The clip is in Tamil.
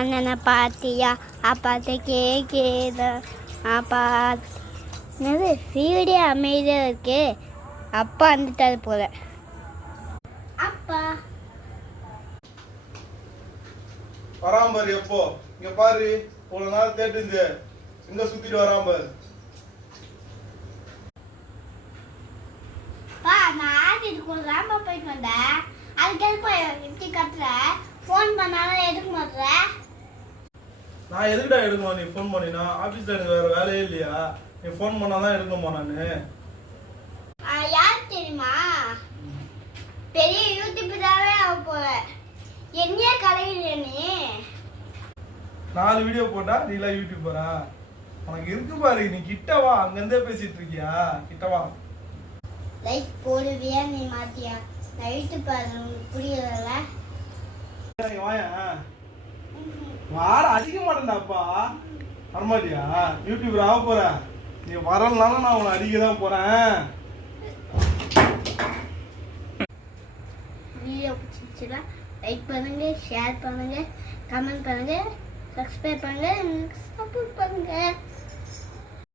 அண்ணனை பார்த்தியா அப்பாத்த கேட்குது அப்பா என்னது வீடே அமைதியாக இருக்கு. அப்பா வந்துட்டாரு போல. அப்பா வராம்பாரு எப்போ இங்க பாரு. இவ்வளவு நாள் கேட்டு எங்க சுத்திட்டு வராம்பாரு. நான் ஆசிட்டு கொடுறாம போயிட்டு வந்தேன். அதுக்கு எப்படி கட்டுற? ஃபோன் பண்ணாலும் எடுக்க மாட்டேற. நான் எதுக்குடா எடுக்கணும்? நீ ஃபோன் பண்ணினா ஆபீஸ்ல எனக்கு வேற வேலையே இல்லையா? நீ ஃபோன் பண்ணாதான் எடுக்கணுமா நானு? யார் தெரியுமா? பெரிய யூடியூபராகவே ஆக போற. என்னையே கலையில நீ 4 வீடியோ போட்டா நீலாம் யூடியூபரா? உனக்கு இருக்கு பாரு. நீ கிட்ட வா. அங்கிருந்தே பேசிட்டு இருக்கியா? கிட்ட வா. லைக் போடுவியா நீ மாத்தியா? நைட்டு பாரு உங்களுக்கு புரியல. வாட அடிக்க மாட்டேன்டாப்பா. வரமாட்டியா? யூடியூபர் ஆக போற. நீ வரலனாலும் நான் உன்னை அடிக்க தான் போறேன். வீடியோ பிடிச்சிருச்சுன்னா லைக் பண்ணுங்க, ஷேர் பண்ணுங்க, கமெண்ட் பண்ணுங்க, சப்ஸ்கிரைப் பண்ணுங்க, சப்போர்ட் பண்ணுங்க.